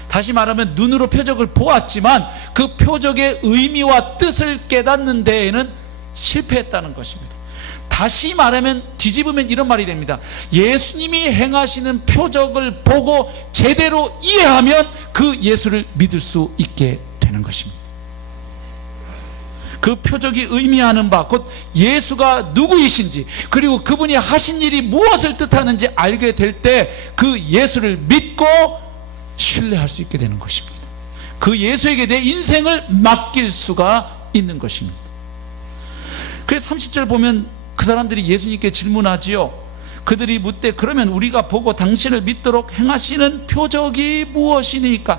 다시 말하면 눈으로 표적을 보았지만 그 표적의 의미와 뜻을 깨닫는 데에는 실패했다는 것입니다. 다시 말하면, 뒤집으면 이런 말이 됩니다. 예수님이 행하시는 표적을 보고 제대로 이해하면 그 예수를 믿을 수 있게 되는 것입니다. 그 표적이 의미하는 바, 곧 예수가 누구이신지, 그리고 그분이 하신 일이 무엇을 뜻하는지 알게 될 때 그 예수를 믿고 신뢰할 수 있게 되는 것입니다. 그 예수에게 내 인생을 맡길 수가 있는 것입니다. 그래서 30절 보면 그 사람들이 예수님께 질문하지요. 그들이 묻되 그러면 우리가 보고 당신을 믿도록 행하시는 표적이 무엇이니까,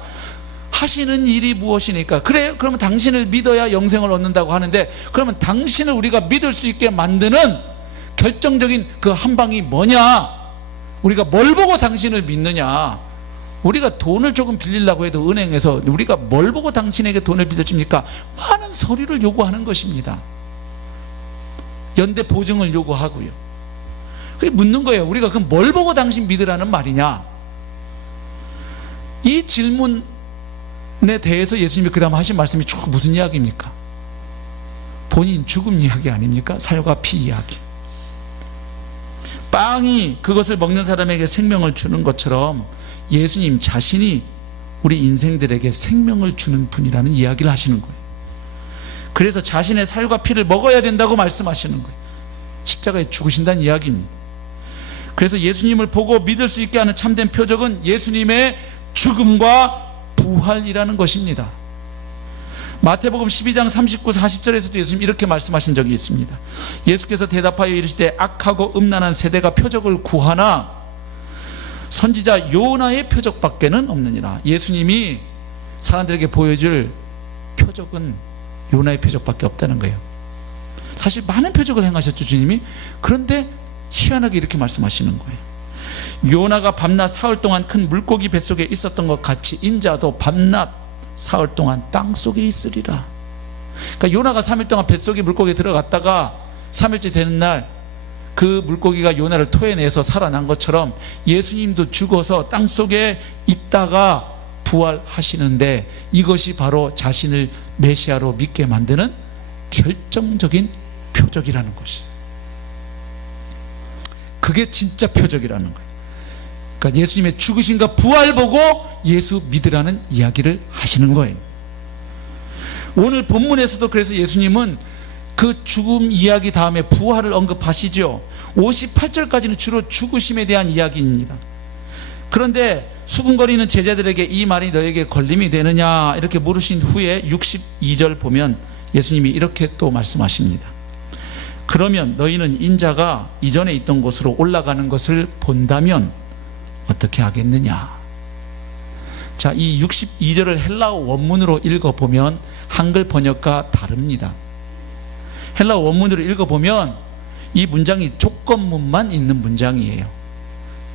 하시는 일이 무엇이니까. 그래, 그러면 당신을 믿어야 영생을 얻는다고 하는데, 그러면 당신을 우리가 믿을 수 있게 만드는 결정적인 그 한 방이 뭐냐? 우리가 뭘 보고 당신을 믿느냐? 우리가 돈을 조금 빌리려고 해도 은행에서 우리가 뭘 보고 당신에게 돈을 빌려줍니까? 많은 서류를 요구하는 것입니다. 연대 보증을 요구하고요. 그게 묻는 거예요. 우리가 그럼 뭘 보고 당신 믿으라는 말이냐? 이 질문에 대해서 예수님이 그 다음 하신 말씀이 쭉 무슨 이야기입니까? 본인 죽음 이야기 아닙니까? 살과 피 이야기. 빵이 그것을 먹는 사람에게 생명을 주는 것처럼 예수님 자신이 우리 인생들에게 생명을 주는 분이라는 이야기를 하시는 거예요. 그래서 자신의 살과 피를 먹어야 된다고 말씀하시는 거예요. 십자가에 죽으신다는 이야기입니다. 그래서 예수님을 보고 믿을 수 있게 하는 참된 표적은 예수님의 죽음과 부활이라는 것입니다. 마태복음 12장 39, 40절에서도 예수님 이렇게 말씀하신 적이 있습니다. 예수께서 대답하여 이르시되 악하고 음란한 세대가 표적을 구하나 선지자 요나의 표적밖에는 없느니라. 예수님이 사람들에게 보여줄 표적은 요나의 표적밖에 없다는 거예요. 사실 많은 표적을 행하셨죠, 주님이. 그런데 희한하게 이렇게 말씀하시는 거예요. 요나가 밤낮 사흘 동안 큰 물고기 뱃속에 있었던 것 같이 인자도 밤낮 사흘 동안 땅속에 있으리라. 그러니까 요나가 3일 동안 뱃속에 물고기에 들어갔다가 3일째 되는 날 그 물고기가 요나를 토해내서 살아난 것처럼 예수님도 죽어서 땅속에 있다가 부활하시는데, 이것이 바로 자신을 메시아로 믿게 만드는 결정적인 표적이라는 것이, 그게 진짜 표적이라는 거예요. 그러니까 예수님의 죽으심과 부활 보고 예수 믿으라는 이야기를 하시는 거예요. 오늘 본문에서도 그래서 예수님은 그 죽음 이야기 다음에 부활을 언급하시죠. 58절까지는 주로 죽으심에 대한 이야기입니다. 그런데 수군거리는 제자들에게 이 말이 너에게 걸림이 되느냐 이렇게 물으신 후에 62절 보면 예수님이 이렇게 또 말씀하십니다. 그러면 너희는 인자가 이전에 있던 곳으로 올라가는 것을 본다면 어떻게 하겠느냐. 자, 이 62절을 헬라어 원문으로 읽어보면 한글 번역과 다릅니다. 헬라어 원문으로 읽어보면 이 문장이 조건문만 있는 문장이에요.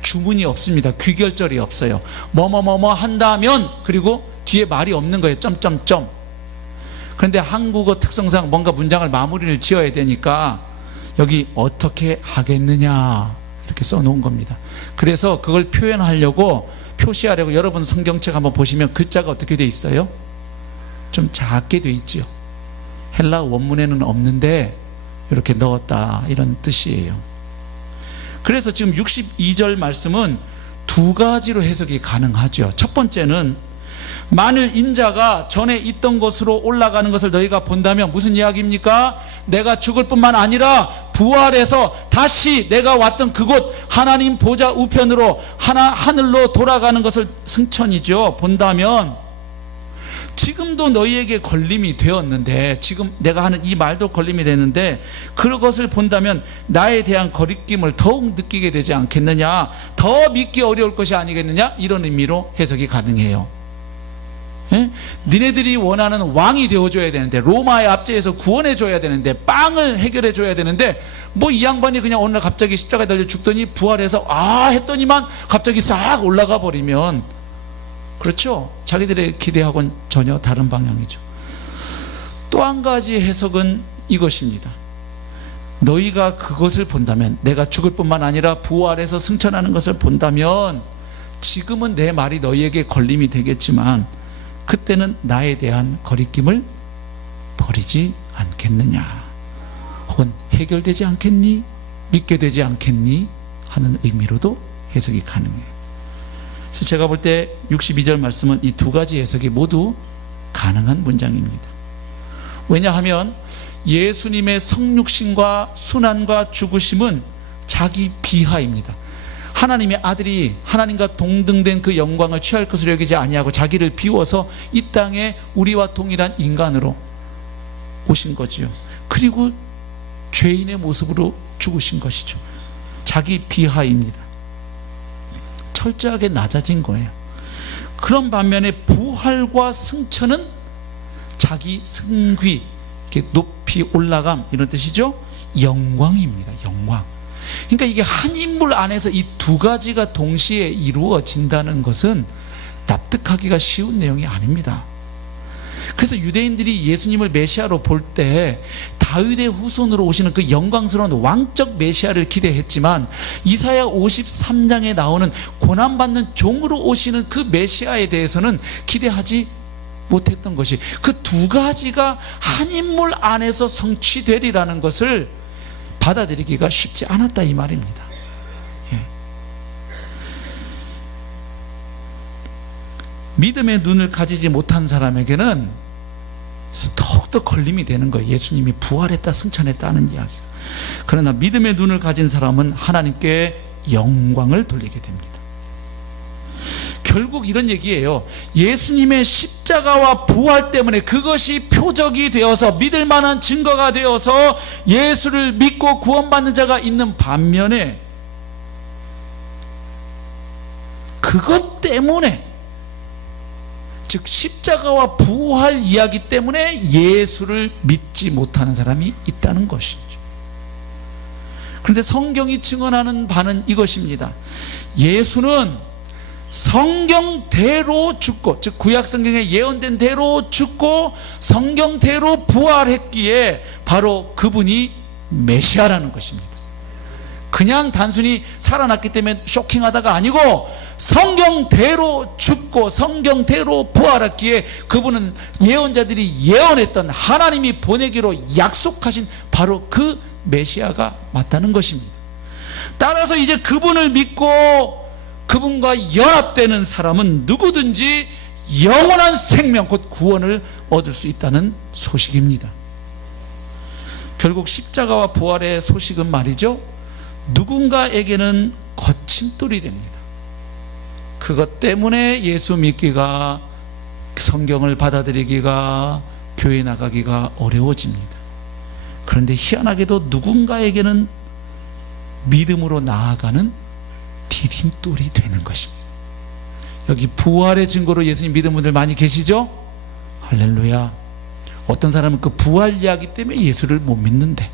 주문이 없습니다. 귀결절이 없어요. 뭐뭐뭐뭐 한다면, 그리고 뒤에 말이 없는 거예요. 점점점. 그런데 한국어 특성상 뭔가 문장을 마무리를 지어야 되니까 여기 어떻게 하겠느냐 이렇게 써놓은 겁니다. 그래서 그걸 표현하려고, 표시하려고 여러분 성경책 한번 보시면 글자가 어떻게 돼 있어요? 좀 작게 돼 있죠. 헬라어 원문에는 없는데 이렇게 넣었다, 이런 뜻이에요. 그래서 지금 62절 말씀은 두 가지로 해석이 가능하죠. 첫 번째는 만일 인자가 전에 있던 곳으로 올라가는 것을 너희가 본다면 무슨 이야기입니까? 내가 죽을 뿐만 아니라 부활해서 다시 내가 왔던 그곳 하나님 보좌 우편으로 하늘로 돌아가는 것을 승천이죠. 본다면 지금도 너희에게 걸림이 되었는데, 지금 내가 하는 이 말도 걸림이 되는데, 그것을 본다면 나에 대한 거리낌을 더욱 느끼게 되지 않겠느냐, 더 믿기 어려울 것이 아니겠느냐, 이런 의미로 해석이 가능해요. 예? 니네들이 원하는 왕이 되어줘야 되는데, 로마의 압제에서 구원해줘야 되는데, 빵을 해결해줘야 되는데, 뭐 이 양반이 그냥 어느 날 갑자기 십자가에 달려 죽더니 부활해서 했더니만 갑자기 싹 올라가 버리면, 그렇죠? 자기들의 기대하고는 전혀 다른 방향이죠. 또 한 가지 해석은 이것입니다. 너희가 그것을 본다면, 내가 죽을 뿐만 아니라 부활해서 승천하는 것을 본다면 지금은 내 말이 너희에게 걸림이 되겠지만 그때는 나에 대한 거리낌을 버리지 않겠느냐, 혹은 해결되지 않겠니? 믿게 되지 않겠니? 하는 의미로도 해석이 가능해요. 그래서 제가 볼 때 62절 말씀은 이 두 가지 해석이 모두 가능한 문장입니다. 왜냐하면 예수님의 성육신과 순환과 죽으심은 자기 비하입니다. 하나님의 아들이 하나님과 동등된 그 영광을 취할 것으로 여기지 아니하고 자기를 비워서 이 땅에 우리와 동일한 인간으로 오신 거지요. 그리고 죄인의 모습으로 죽으신 것이죠. 자기 비하입니다. 철저하게 낮아진 거예요. 그런 반면에 부활과 승천은 자기 승귀, 이렇게 높이 올라감, 이런 뜻이죠. 영광입니다. 영광. 그러니까 이게 한 인물 안에서 이 두 가지가 동시에 이루어진다는 것은 납득하기가 쉬운 내용이 아닙니다. 그래서 유대인들이 예수님을 메시아로 볼 때 다윗의 후손으로 오시는 그 영광스러운 왕적 메시아를 기대했지만 이사야 53장에 나오는 고난받는 종으로 오시는 그 메시아에 대해서는 기대하지 못했던 것이, 그 두 가지가 한 인물 안에서 성취되리라는 것을 받아들이기가 쉽지 않았다, 이 말입니다. 예. 믿음의 눈을 가지지 못한 사람에게는 더욱더 걸림이 되는 거예요. 예수님이 부활했다, 승천했다 하는 이야기가. 그러나 믿음의 눈을 가진 사람은 하나님께 영광을 돌리게 됩니다. 결국 이런 얘기예요. 예수님의 십자가와 부활 때문에 그것이 표적이 되어서 믿을 만한 증거가 되어서 예수를 믿고 구원받는 자가 있는 반면에 그것 때문에, 즉 십자가와 부활 이야기 때문에 예수를 믿지 못하는 사람이 있다는 것이죠. 그런데 성경이 증언하는 바는 이것입니다. 예수는 성경대로 죽고, 즉 구약 성경에 예언된 대로 죽고 성경대로 부활했기에 바로 그분이 메시아라는 것입니다. 그냥 단순히 살아났기 때문에 쇼킹하다가 아니고 성경대로 죽고 성경대로 부활했기에 그분은 예언자들이 예언했던, 하나님이 보내기로 약속하신 바로 그 메시아가 맞다는 것입니다. 따라서 이제 그분을 믿고 그분과 연합되는 사람은 누구든지 영원한 생명, 곧 구원을 얻을 수 있다는 소식입니다. 결국 십자가와 부활의 소식은 말이죠, 누군가에게는 거침돌이 됩니다. 그것 때문에 예수 믿기가, 성경을 받아들이기가, 교회 나가기가 어려워집니다. 그런데 희한하게도 누군가에게는 믿음으로 나아가는 디딤돌이 되는 것입니다. 여기 부활의 증거로 예수님 믿는 분들 많이 계시죠? 할렐루야. 어떤 사람은 그 부활 이야기 때문에 예수를 못 믿는데,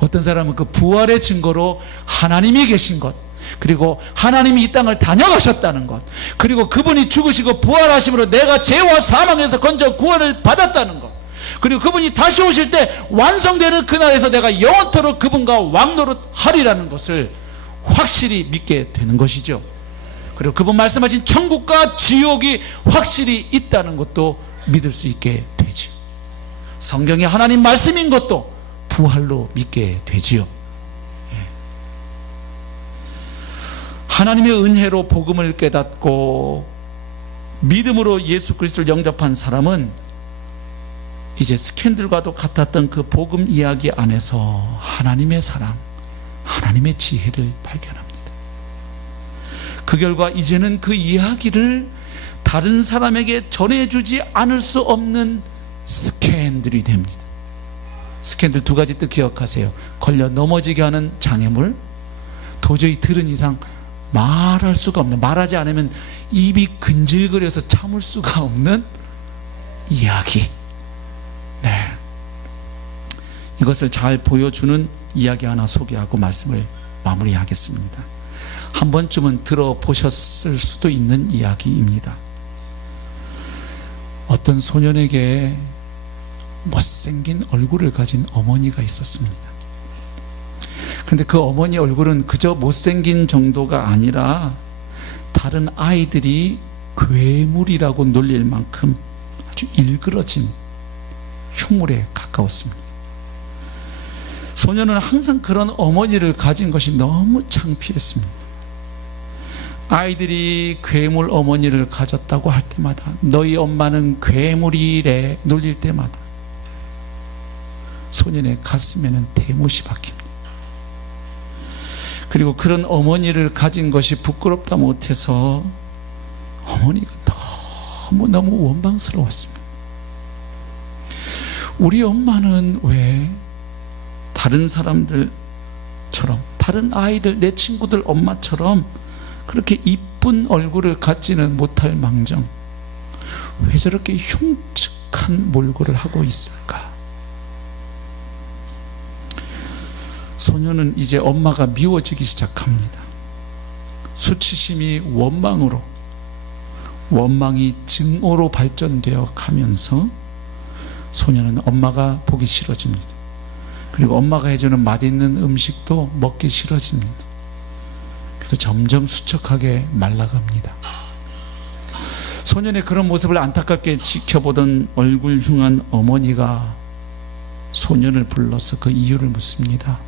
어떤 사람은 그 부활의 증거로 하나님이 계신 것, 그리고 하나님이 이 땅을 다녀가셨다는 것, 그리고 그분이 죽으시고 부활하심으로 내가 죄와 사망에서 건져 구원을 받았다는 것, 그리고 그분이 다시 오실 때 완성되는 그날에서 내가 영원토록 그분과 왕노릇 하리라는 것을 확실히 믿게 되는 것이죠. 그리고 그분 말씀하신 천국과 지옥이 확실히 있다는 것도 믿을 수 있게 되죠. 성경이 하나님 말씀인 것도 부활로 믿게 되지요. 하나님의 은혜로 복음을 깨닫고 믿음으로 예수 그리스도를 영접한 사람은 이제 스캔들과도 같았던 그 복음 이야기 안에서 하나님의 사랑, 하나님의 지혜를 발견합니다. 그 결과 이제는 그 이야기를 다른 사람에게 전해주지 않을 수 없는 스캔들이 됩니다. 스캔들 두 가지 뜻 기억하세요. 걸려 넘어지게 하는 장애물, 도저히 들은 이상 말할 수가 없는, 말하지 않으면 입이 근질거려서 참을 수가 없는 이야기. 네, 이것을 잘 보여주는 이야기 하나 소개하고 말씀을 마무리하겠습니다. 한 번쯤은 들어보셨을 수도 있는 이야기입니다. 어떤 소년에게 못생긴 얼굴을 가진 어머니가 있었습니다. 그런데 그 어머니 얼굴은 그저 못생긴 정도가 아니라 다른 아이들이 괴물이라고 놀릴 만큼 아주 일그러진 흉물에 가까웠습니다. 소년은 항상 그런 어머니를 가진 것이 너무 창피했습니다. 아이들이 괴물 어머니를 가졌다고 할 때마다 너희 엄마는 괴물이래 놀릴 때마다 소년의 가슴에는 대못이 박힙니다. 그리고 그런 어머니를 가진 것이 부끄럽다 못해서 어머니가 너무너무 원망스러웠습니다. 우리 엄마는 왜 다른 사람들처럼, 다른 아이들, 내 친구들 엄마처럼 그렇게 이쁜 얼굴을 갖지는 못할 망정 왜 저렇게 흉측한 몰골을 하고 있을까? 소년은 이제 엄마가 미워지기 시작합니다. 수치심이 원망이 증오로 발전되어 가면서 소년은 엄마가 보기 싫어집니다. 그리고 엄마가 해주는 맛있는 음식도 먹기 싫어집니다. 그래서 점점 수척하게 말라갑니다. 소년의 그런 모습을 안타깝게 지켜보던 얼굴 흉한 어머니가 소년을 불러서 그 이유를 묻습니다.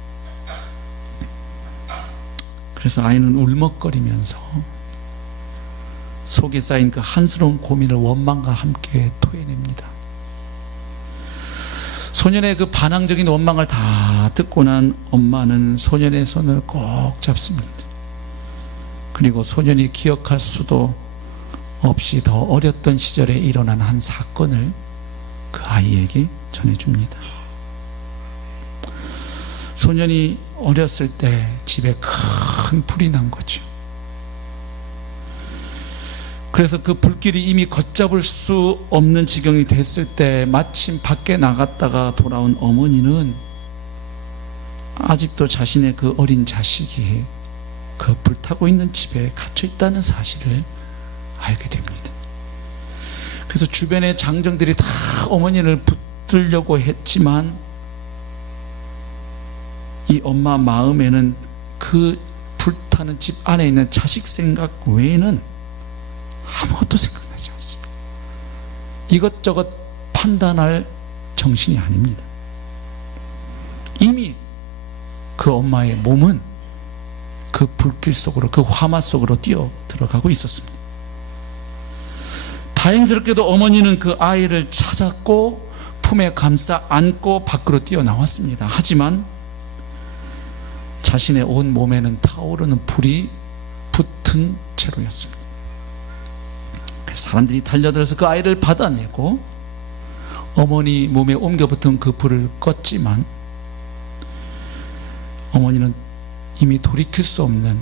그래서 아이는 울먹거리면서 속에 쌓인 그 한스러운 고민을 원망과 함께 토해냅니다. 소년의 그 반항적인 원망을 다 듣고 난 엄마는 소년의 손을 꼭 잡습니다. 그리고 소년이 기억할 수도 없이 더 어렸던 시절에 일어난 한 사건을 그 아이에게 전해줍니다. 소년이 어렸을 때 집에 큰 불이 난 거죠. 그래서 그 불길이 이미 걷잡을 수 없는 지경이 됐을 때 마침 밖에 나갔다가 돌아온 어머니는 아직도 자신의 그 어린 자식이 그 불타고 있는 집에 갇혀 있다는 사실을 알게 됩니다. 그래서 주변의 장정들이 다 어머니를 붙들려고 했지만 이 엄마 마음에는 그 불타는 집 안에 있는 자식 생각 외에는 아무것도 생각나지 않습니다. 이것저것 판단할 정신이 아닙니다. 이미 그 엄마의 몸은 그 불길 속으로, 그 화마 속으로 뛰어 들어가고 있었습니다. 다행스럽게도 어머니는 그 아이를 찾았고 품에 감싸 안고 밖으로 뛰어나왔습니다. 하지만 자신의 온 몸에는 타오르는 불이 붙은 채로였습니다. 사람들이 달려들어서 그 아이를 받아내고 어머니 몸에 옮겨 붙은 그 불을 껐지만 어머니는 이미 돌이킬 수 없는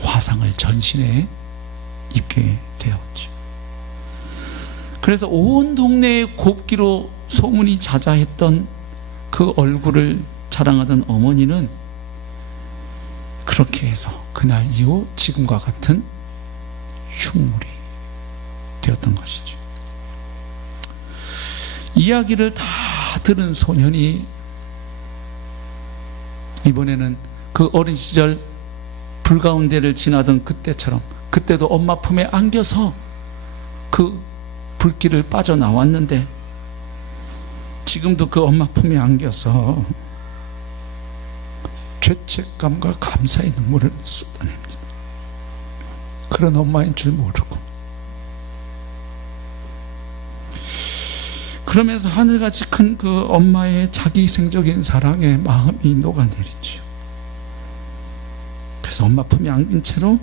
화상을 전신에 입게 되었죠. 그래서 온 동네에 곱기로 소문이 자자했던 그 얼굴을 자랑하던 어머니는 그렇게 해서 그날 이후 지금과 같은 흉물이 되었던 것이죠. 이야기를 다 들은 소년이 이번에는 그 어린 시절 불 가운데를 지나던 그때처럼, 그때도 엄마 품에 안겨서 그 불길을 빠져나왔는데 지금도 그 엄마 품에 안겨서 죄책감과 감사의 눈물을 쏟아냅니다. 그런 엄마인 줄 모르고. 그러면서 하늘같이 큰 그 엄마의 자기생적인 사랑에 마음이 녹아내리죠. 그래서 엄마 품에 안긴 채로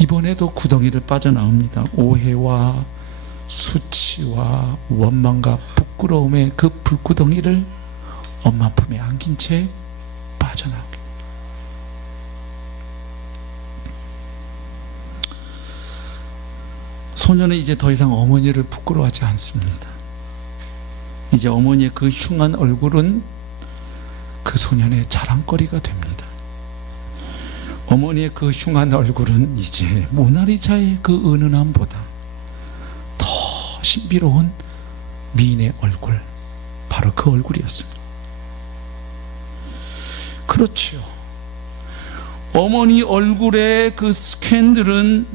이번에도 구덩이를 빠져나옵니다. 오해와 수치와 원망과 부끄러움의 그 불구덩이를 엄마 품에 안긴 채 빠져나오게. 소년은 이제 더 이상 어머니를 부끄러워하지 않습니다. 이제 어머니의 그 흉한 얼굴은 그 소년의 자랑거리가 됩니다. 어머니의 그 흉한 얼굴은 이제 모나리자의 그 은은함보다 더 신비로운 미인의 얼굴, 바로 그 얼굴이었습니다. 그렇지요. 어머니 얼굴의 그 스캔들은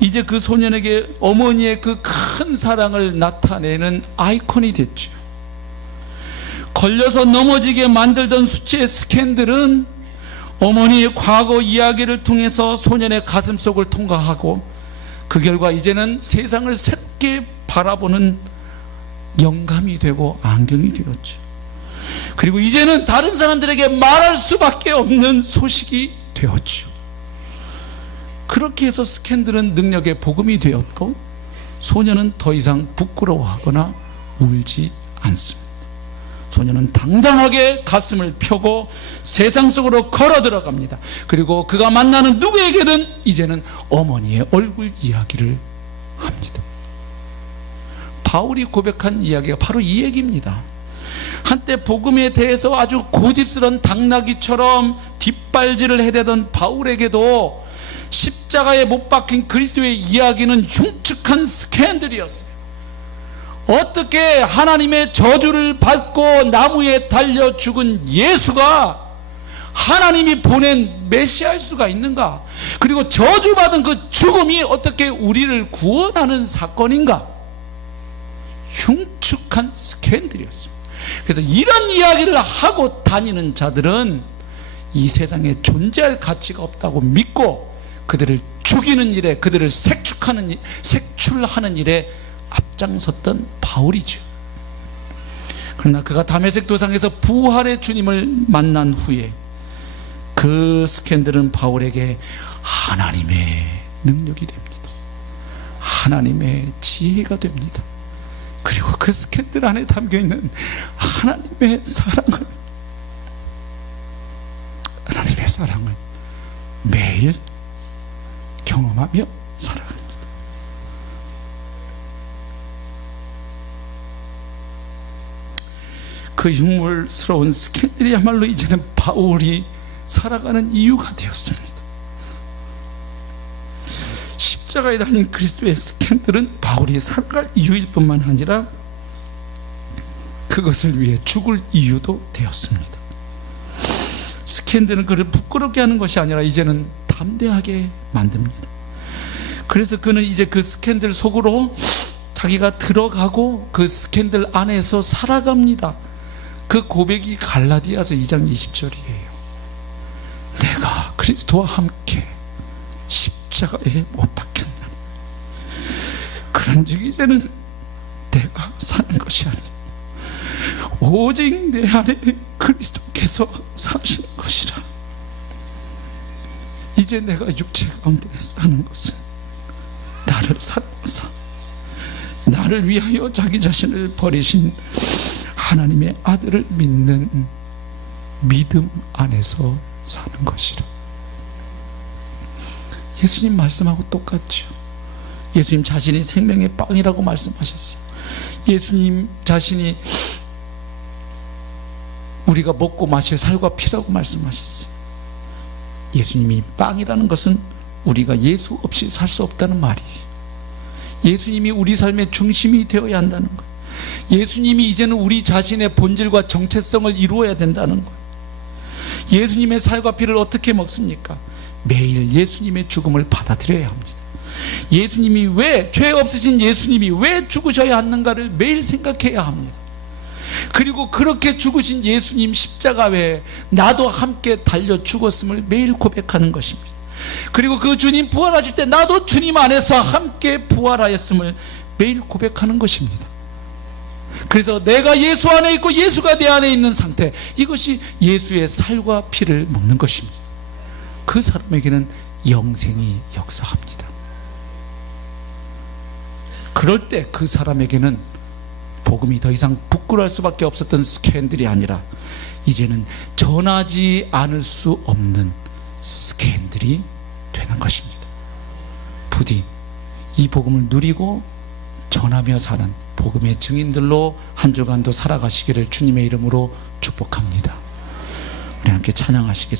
이제 그 소년에게 어머니의 그 큰 사랑을 나타내는 아이콘이 됐죠. 걸려서 넘어지게 만들던 수치의 스캔들은 어머니의 과거 이야기를 통해서 소년의 가슴속을 통과하고 그 결과 이제는 세상을 새롭게 바라보는 영감이 되고 안경이 되었죠. 그리고 이제는 다른 사람들에게 말할 수밖에 없는 소식이 되었죠. 그렇게 해서 스캔들은 능력의 복음이 되었고 소년은 더 이상 부끄러워하거나 울지 않습니다. 소년은 당당하게 가슴을 펴고 세상 속으로 걸어 들어갑니다. 그리고 그가 만나는 누구에게든 이제는 어머니의 얼굴 이야기를 합니다. 바울이 고백한 이야기가 바로 이 얘기입니다. 한때 복음에 대해서 아주 고집스런 당나귀처럼 뒷발질을 해대던 바울에게도 십자가에 못 박힌 그리스도의 이야기는 흉측한 스캔들이었어요. 어떻게 하나님의 저주를 받고 나무에 달려 죽은 예수가 하나님이 보낸 메시아일 수가 있는가? 그리고 저주받은 그 죽음이 어떻게 우리를 구원하는 사건인가? 흉측한 스캔들이었습니다. 그래서 이런 이야기를 하고 다니는 자들은 이 세상에 존재할 가치가 없다고 믿고 그들을 죽이는 일에, 그들을 색출하는 일에 앞장섰던 바울이죠. 그러나 그가 다메섹 도상에서 부활의 주님을 만난 후에 그 스캔들은 바울에게 하나님의 능력이 됩니다. 하나님의 지혜가 됩니다. 그리고 그 스캔들 안에 담겨있는 하나님의 사랑을 매일 경험하며 살아갑니다. 그 흉물스러운 스캔들이야말로 이제는 바울이 살아가는 이유가 되었습니다. 십자가에 달린 그리스도의 스캔들은 바울이 살아갈 이유일 뿐만 아니라 그것을 위해 죽을 이유도 되었습니다. 스캔들은 그를 부끄럽게 하는 것이 아니라 이제는 담대하게 만듭니다. 그래서 그는 이제 그 스캔들 속으로 자기가 들어가고 그 스캔들 안에서 살아갑니다. 그 고백이 갈라디아서 2장 20절이에요. 내가 그리스도와 함께 십자가에 못 박혔나니 그런즉 이제는 내가 사는 것이 아니라 오직 내 안에 그리스도께서 사시는 것이라. 이제 내가 육체 가운데 사는 것은 나를 사랑하사 나를 위하여 자기 자신을 버리신 하나님의 아들을 믿는 믿음 안에서 사는 것이라. 예수님 말씀하고 똑같죠. 예수님 자신이 생명의 빵이라고 말씀하셨어요. 예수님 자신이 우리가 먹고 마실 살과 피라고 말씀하셨어요. 예수님이 빵이라는 것은 우리가 예수 없이 살 수 없다는 말이에요. 예수님이 우리 삶의 중심이 되어야 한다는 거예요. 예수님이 이제는 우리 자신의 본질과 정체성을 이루어야 된다는 거예요. 예수님의 살과 피를 어떻게 먹습니까? 매일 예수님의 죽음을 받아들여야 합니다. 예수님이 왜, 죄 없으신 예수님이 왜 죽으셔야 하는가를 매일 생각해야 합니다. 그리고 그렇게 죽으신 예수님 십자가 외에 나도 함께 달려 죽었음을 매일 고백하는 것입니다. 그리고 그 주님 부활하실 때 나도 주님 안에서 함께 부활하였음을 매일 고백하는 것입니다. 그래서 내가 예수 안에 있고 예수가 내 안에 있는 상태, 이것이 예수의 살과 피를 먹는 것입니다. 그 사람에게는 영생이 역사합니다. 그럴 때 그 사람에게는 복음이 더 이상 부끄러울 수밖에 없었던 스캔들이 아니라 이제는 전하지 않을 수 없는 스캔들이 되는 것입니다. 부디 이 복음을 누리고 전하며 사는 복음의 증인들로 한 주간도 살아가시기를 주님의 이름으로 축복합니다. 우리 함께 찬양하시겠습니다.